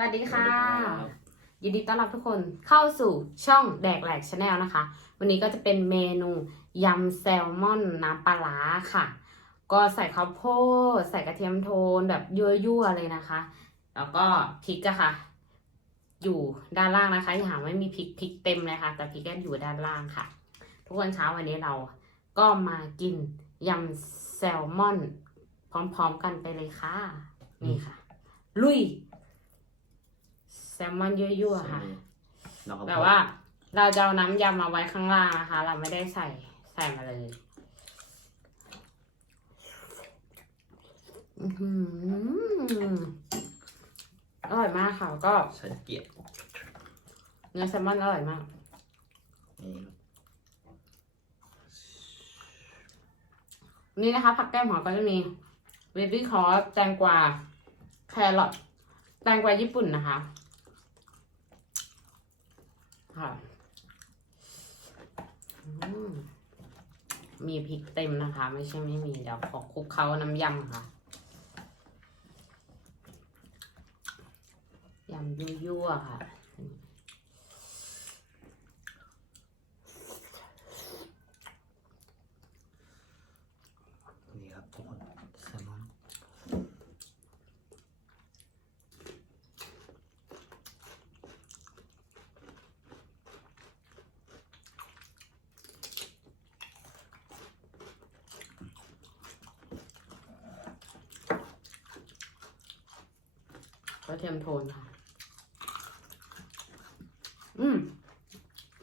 วัสดีค่ะ ยินดีต้อนรับทุกคนเข้าสู่ช่องแดกแหลกชาแนลนะคะ วันนี้ก็จะเป็นเมนูยำแซลมอนน้ำปลาค่ะ ก็ใส่ข้าวโพดใส่กระเทียมโทนแบบยั่วๆเลยนะคะ แล้วก็พริกอะค่ะ อยู่ด้านล่างนะคะอย่าหาไม่มีพริกพริกเต็มเลยค่ะ แต่พริกก็อยู่ด้านล่างค่ะ ทุกวันเช้าวันนี้เราก็มากินยำแซลมอน พร้อมๆกันไปเลยค่ะ นี่ค่ะ ลุย ลมอนยั่วๆค่ะเราก็แต่ว่าเราจะเอาน้ำยำมาไว้ข้างล่างนะคะ เราไม่ได้ใส่ใส่มาเลย อื้อหืออร่อยมากค่ะแล้วก็ใส่เกียบเนื้อแซลมอนอร่อยมาก นี่นี่นะคะ ผักแก้มหอมก็จะมีเบบี้คอร์สแตงกวา แครอทแตงกวาญี่ปุ่นนะคะ ค่ะมมีพริกเต็มนะคะ ไม่ใช่ไม่มีเดี๋ยวขอคลุกเคล้าน้ำยำค่ะยำยั่วๆค่ะ นี่ครับทุกคนแซลมอน ก ระเทียมโทนค่ะ อืม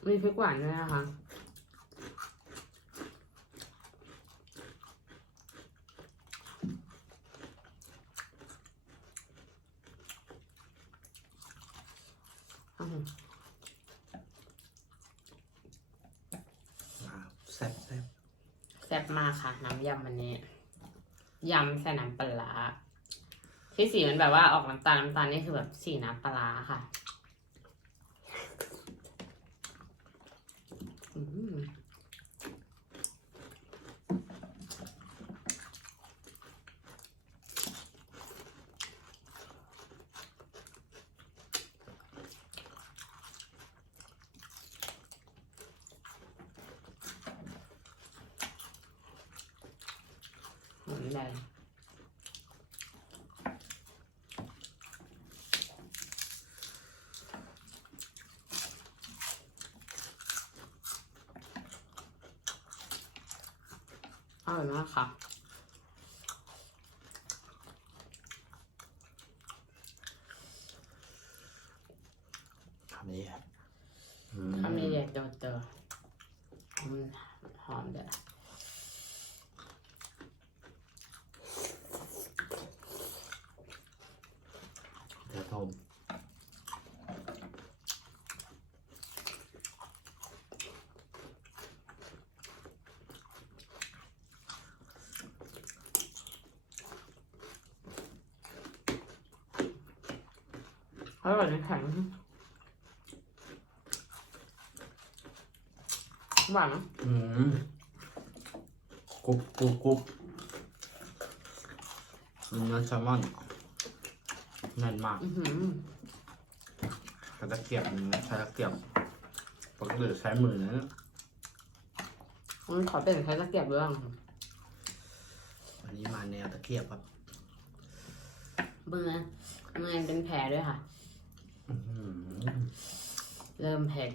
มีพริกหวานด้วยนะคะอืมว้าวแซ่บแซ่บแซ่บมากค่ะ น้ำยำวันนี้ ยำใส่น้ำปลาร้า ที่สีมันแบบว่าออกน้ำตาลน้ำตาลนี่คือแบบสีน้ำปลาค่ะอืมหอมแดง อร่อยมากค่ะทำนี้ครับอืมทำนี้ใหญ่โตโตอืมหอมเด้อเดี๋ยวต้ม อร่อยนะแข็งหวานนะอืมกรุบกรุบกรุบเนื้อแซลมอนแน่นมากอือหือ ใช้ตะเกียบใช้ตะเกียบปกติใช้มือนะมันขอเปลี่ยนใช้ตะเกียบด้วยอะอันนี้มาแนวตะเกียบครับมือมือเป็นแผลด้วยค่ะอื้อหือ เริ่มเผ็ด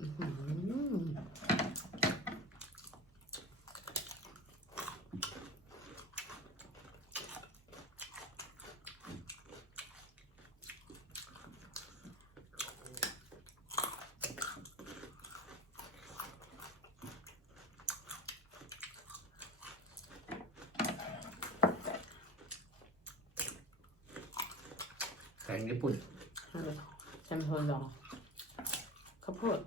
อื แกงญี่ปุ่นแซมโทนรอข้าวโพด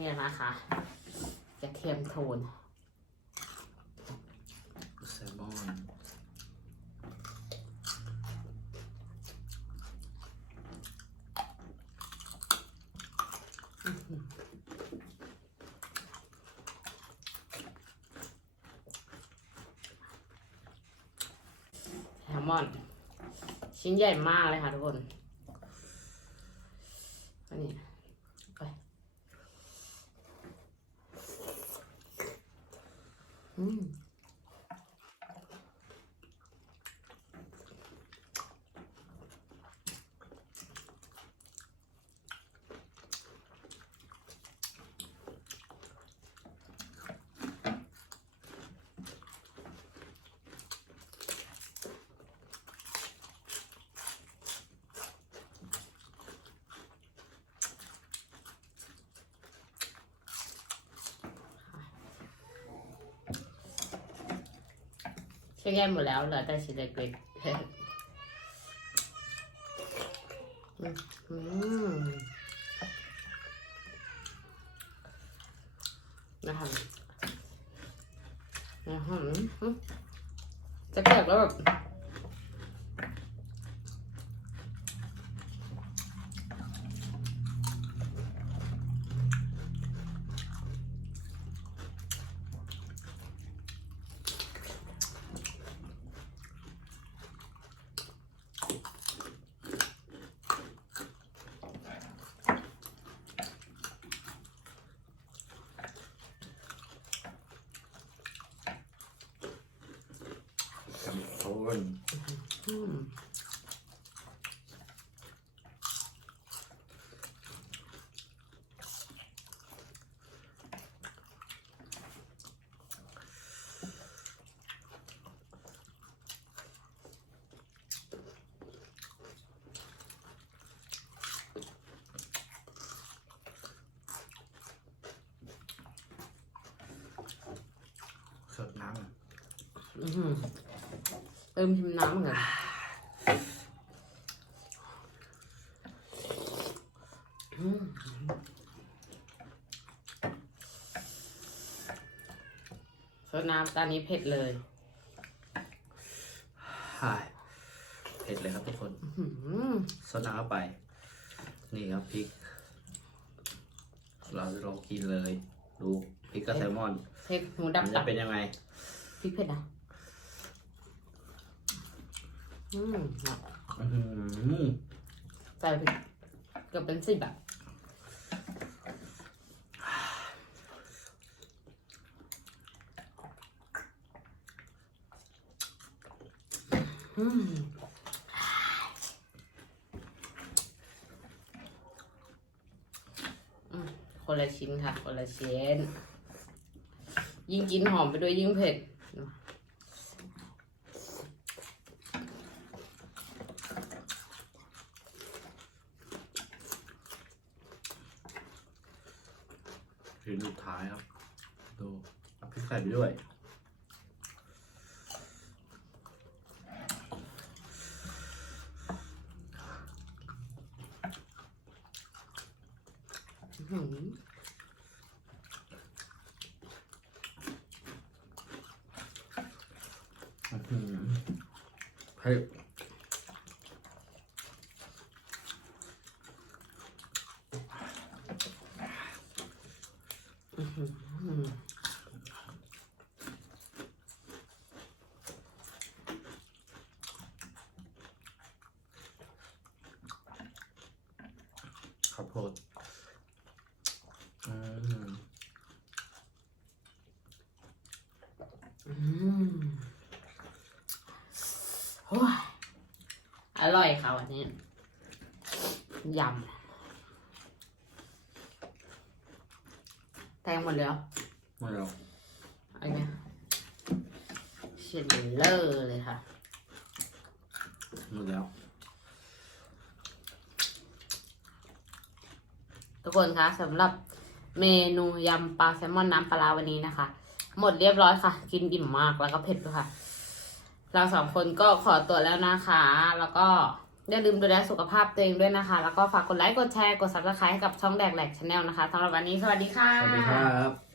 นี่นะคะกระเทียมโทนแซลมอนแซลมอน ชิ้นใหญ่มากเลยค่ะทุกคน อันนี้ไปอืม ชิ้นใหญ่หมดแล้วเหลือแต่ชิ้นเล็กๆอืมนะคะอือหือจะแกะแล้วแบบ แซลมอน อืม สดน้ำอืม ติมชิมน้ำเหมือนกันอืมซดน้ำตอนนี้เผ็ดเลยฮายเผ็ดเลยครับทุกคนอื้อหือซดน้ำเข้าไป นี่ครับพริก เราจะลองกินเลย ดูพริกกับแซลมอนเผ็ดหมูมันดำจะตับเป็นยังไง พริกเผ็ดอะ อืมอื้อหือใส่พริกเกือบเป็นสิบอะอืมอืมคนละชิ้นค่ะ คนละชิ้น ยิ่งกินหอมไปด้วยยิ่งเผ็ด ชิ้นสุดท้ายครับ ดูเอาพริกใส่ไปด้วยหืออื้อหือเฮ้ย อื้อหือ ข้าว โพดอืมอืมโอ้ยอร่อยค่ะวันนี้ยำแตงหมดแล้วไม่เอาอะไรเนี่ยเชลเลอร์เลยค่ะหมดแล้ว ทุกคนคะสำหรับเมนูยำปลาแซลมอนน้ำปลาร้าวันนี้นะคะ หมดเรียบร้อยค่ะ กินอิ่มมากแล้วก็เผ็ดด้วยค่ะ เราสองคนก็ขอตัวแล้วนะคะ แล้วก็อย่าลืมดูแลสุขภาพตัวเองด้วยนะคะ แล้วก็ฝากกดไลค์กดแชร์กดซับสไครต์ให้กับช่องแดกแหลกชาแนลนะคะสำหรับวันนี้สวัสดีค่ะ สวัสดีครับ